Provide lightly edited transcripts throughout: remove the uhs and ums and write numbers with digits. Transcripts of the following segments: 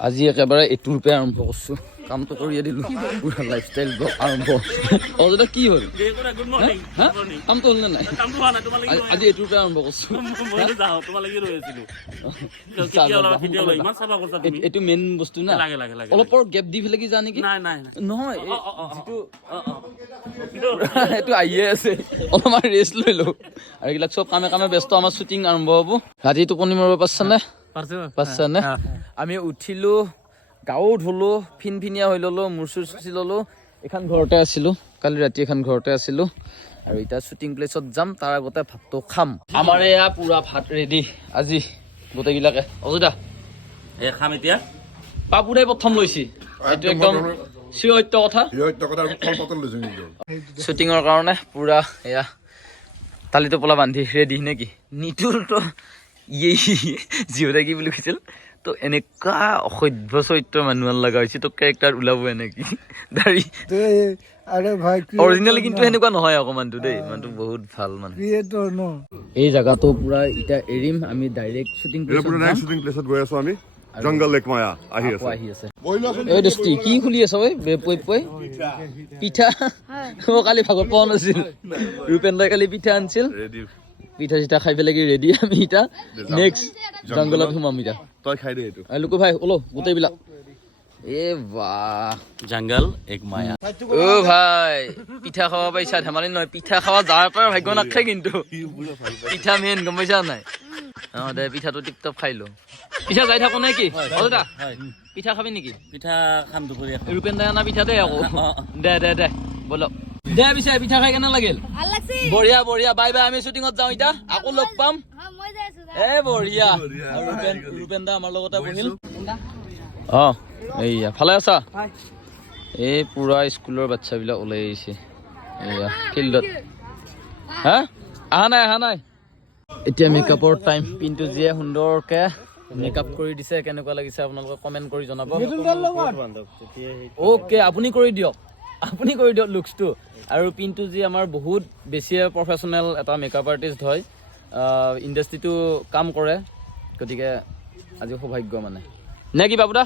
আজি একেবাৰে এইটোৰ পৰা আৰম্ভ কৰিছোঁ কামটো কৰিয়ে দিলোঁ পুৰা লাইফষ্টাইল ব্লগ আৰম্ভ অযথা কি হ'ল কামটো হ'ল নে নাই আজি এইটোৰ পৰা আৰম্ভ কৰিছোঁ এইটো মেইন বস্তু না অলপ গেপ দি পেলাই কি যা নেকি নহয় যিটো এইটো আহিয়ে আছে অলপমান ৰেষ্ট লৈ লওঁ আৰু এইবিলাক চব কামে কামে ব্যস্ত আমাৰ শ্বুটিং আৰম্ভ হ'ব ৰাতি টোপনি মাৰিব পাৰছা নে আমি উঠিলোঁ গাও ধুলোঁ ফিনফিনীয়া হৈ ল'লোঁ মূৰ চুৰ চুচি ল'লোঁ এখন ঘৰতে আছিলোঁ কালি ৰাতি এখন ঘৰতে আছিলোঁ আৰু এতিয়া শ্বুটিং প্লেচত যাম তাৰ আগতে ভাতটো খাম আমাৰ এয়া পুৰা ভাত ৰেডি আজি গোটেইবিলাকে অযোধ্যা খাম এতিয়া পাপুদাই প্ৰথম লৈছি এইটো একদম সত্য কথা শ্বুটিঙৰ কাৰণে পুৰা এয়া তালি টোপোলা বান্ধি ৰেডি নেকি নিতুৰতো জিঅ'দা কি বুলি কৈছিল তো এনেকুৱা অসভ্য চৰিত্ৰ মানুহ লগা হৈছে তো কেৰেক্টাৰ ওলাব এনেকি দাড়ি অৰিজিনেলি কিন্তু সেনেকুৱা নহয় অকমানটো দেই মানুহটো বহুত ভাল মানুহ এই জাগাটো পুৰা এতিয়া এৰিম আমি ডাইৰেক্ট শ্বুটিং প্লেচত গৈ আছো আমি জংগল লেক মায়া আহি আছে এই দস্তি কি খুলি আছ ঐ পিঠা মই কালি ভাগত পোৱা নাছিল ৰূপেন্দ্ৰই কালি পিঠা আনিছিল পিঠা চিঠা খাই পেলাই কি ৰেডি আমি এতিয়া নেক্সট জংগলত সোমাম এতিয়া তই খাই দে এইটো লোকো ভাই ওলো গোটেইবিলাক এ বাহ জংগল এক মায়া অ ভাই পিঠা খাব পাইছা ধেমালি নহয় পিঠা খাৱা যাৰ পৰা ভাগ্য নাখায় কিন্তু পিঠা মেইন গম পাইছা নাই দে পিঠাটো টিপটপ খাই লো পিঠা যাই থাকো নে কি অযোধ্যা পিঠা খাবি নেকি পিঠা খাম দুপৰীয়া ৰূপেন দাই অনা পিঠা দে আকৌ দে বল দে পিছে পিঠা খাই কেনে লাগিল বঢ়িয়া বাই বাই আমি শ্বুটিঙত যাওঁ এতিয়া আকৌ লগ পাম এ বঢ়িয়া ৰূপেন দা আমাৰ লগতে বহিল এইয়া ভালে আছা এই পুৰা স্কুলৰ বাচ্চাবিলাক ওলাই আহিছে এইয়া ফিল্ডত হা অহা নাই এতিয়া মেকআপৰ টাইম পিন্তু যিয়ে সুন্দৰকে মেকআপ কৰি দিছে কেনেকুৱা লাগিছে আপোনালোকে কমেণ্ট কৰি জনাব অ'কে আপুনি কৰি দিয়ক লুকছটো আৰু পিন্তু যি আমাৰ বহুত বেছিয়ে প্ৰফেচনেল এটা মেকআপ আৰ্টিষ্ট হয় ইণ্ডাষ্ট্ৰিটো কাম কৰে গতিকে আজি সৌভাগ্য মানে নে কি পাপুদা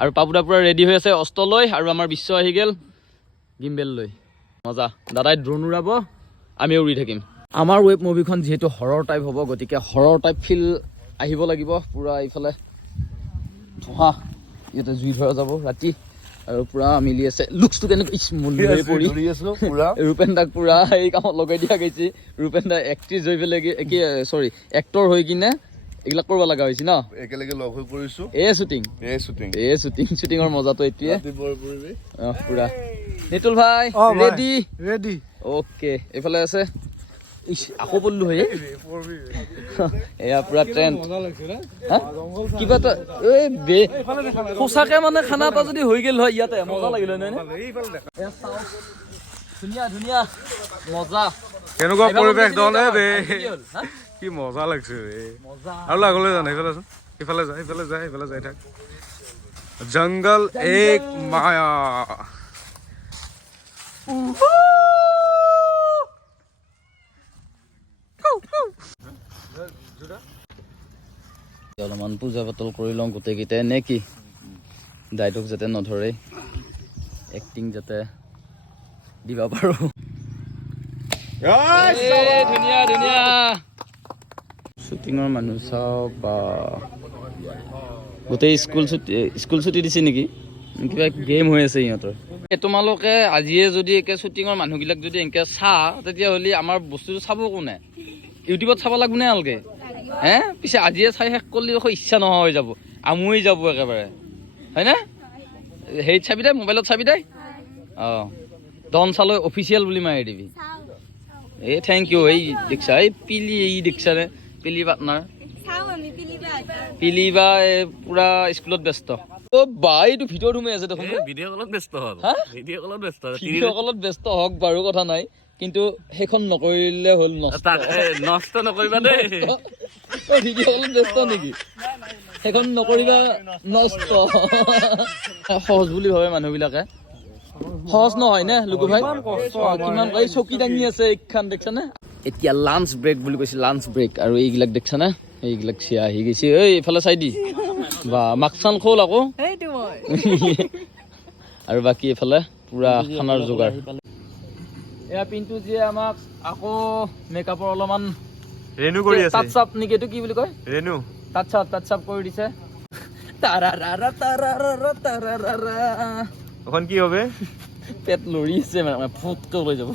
আৰু পাপুদা পুৰা ৰেডি হৈ আছে অস্ত্ৰ লৈ আৰু আমাৰ বিশ্ব আহি গ'ল গিম্বেল লৈ মজা দাদাই ড্ৰোন উৰাব আমি উৰি থাকিম আমাৰ ৱেব মুভিখন যিহেতু হৰৰ টাইপ হ'ব গতিকে হৰৰ টাইপ ফিল আহিব লাগিব পুৰা এইফালে ধোঁৱা ইয়াতে জুই ধৰা যাব ৰাতি আৰু পুৰা মিলি আছে লুকছটো কেনেকৈ পৰি ৰূপেন দাক পুৰা এই কামত লগাই দিয়া গৈছে ৰূপেন দা এক্ট্ৰেছ হৈ পেলাই এক্টৰ হৈ কিনে এইবিলাক কৰিব লগা হৈছে ন একেলগে লগ হৈ কৰিছো শ্বুটিঙৰ মজাটো এইটোৱে পুৰা নিতুল ভাই ৰেডি অ'কে এইফালে আছে আকৌ বললো হয় এয়া পুৰা ট্ৰেণ্ড কিবা এটা সঁচাকে মানে খানা এটা যদি হৈ গ'ল হয় ইয়াতে মজা লাগিল হয় ধুনীয়া মজা কেনেকুৱা পৰিৱেশ দলে বে কি মজা লাগছে আৰু আগলৈ জান ইফালে যাই থাক জংগল এক মায়া অলপমান পূজা পাতল কৰি লওঁ গোটেইকেইটাই নে কি ডাইলগ যাতে নধৰে এক্টিং যাতে দিব পাৰো ধুনীয়া শ্বুটিঙৰ মানুহ চাওক বা গোটেই স্কুল ছুটি দিছে নেকি কিবা গেম হৈ আছে সিহঁতৰ তোমালোকে আজিয়ে যদি একে শ্বুটিঙৰ মানুহবিলাক যদি এনেকৈ চা তেতিয়াহ'লে আমাৰ বস্তুটো চাব কোনে ইউটিউবত চাব লাগব নে নালাগে পিছে আজিয়ে চাই শেষ কৰিলে ইচ্ছা নোহোৱা হৈ যাব আমুৱাই যাব একেবাৰে হয়নে হেৰিত চাবি দে মোবাইলত চাবি দে ডন চালৈ অফিচিয়েল বুলি মাৰি দিবি এই থেংক ইউ এই দেখিছা এই দেখিছানে পিলি পাৰ্টনাৰ পিলি বা পুৰা স্কুলত ব্যস্ত বা এইটো ভিডিঅ'ত সোমাই আছে দেখোন ভিডিঅ' কলত ব্যস্ত হওক বাৰু কথা নাই কিন্তু সেইখন নকৰিলে হ'ল নষ্ট নকৰিবা দেই ভিডিঅ' কলত ব্যস্ত নেকি সেইখন নকৰিবা নষ্ট সহজ বুলি ভাবে মানুহবিলাকে সহজ নহয় নে লুকু ভাই কিমান চকী দাঙি আছে এইখন দেখিছানে এতিয়া লাঞ্চ ব্ৰেক বুলি কৈছে লাঞ্চ ব্ৰেক আৰু এইবিলাক দেখিছানে এইবিলাক চিয়া আহি গৈছে এইফালে চাই দি বা মাকচান খোল আকৌ সেইটো মই আৰু বাকী এইফালে পুৰা খানাৰ যোগাৰ এয়া পিন্টু যিয়ে আমাক আকৌ মেকআপৰ অলপমান ৰেনু কৰি আছে টাচ-আপ নেকি এইটো কি বুলি কয় ৰেনু টাচ-আপ কৰি দিছে তাৰাৰাৰা তাৰাৰাৰা তাৰাৰাৰা এখন কি হবে পেট লৰি আছে মানে ফুটকৈ লৈ যাব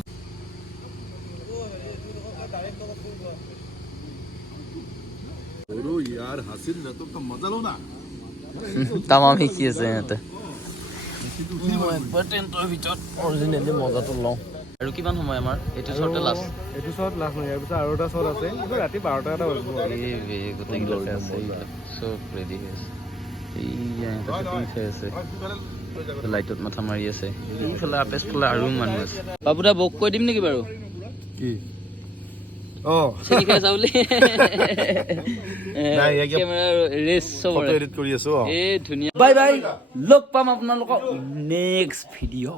তামাম শিকি আছে সিহঁতে ভিতৰত অৰিজিনেলি মজাটো লওঁ আৰু কিমান সময় আমাৰ এইটো শ্বৰ্টে লাষ্ট এইটো শ্বট লাষ্ট নহয় ইয়াৰ পিছত আৰু এটা শ্বট আছে কিন্তু ৰাতি 12টা এটা বাজিব গোটেইকেইটা আছে চব ৰেডি হৈ আছে আছে লাইটত মাথা মাৰি আছে এইফালে আপেছফালে আৰু মানুহ আছে বাবুদা বৌক কৈ দিম নেকি বাৰু কি চেনি খাই যাওঁ বুলি কেমেৰা ৰেচ চবৰে এডিট কৰি আছো এই ধুনীয়া বাই বাই লগ পাম আপোনালোকক নেক্সট ভিডিঅ'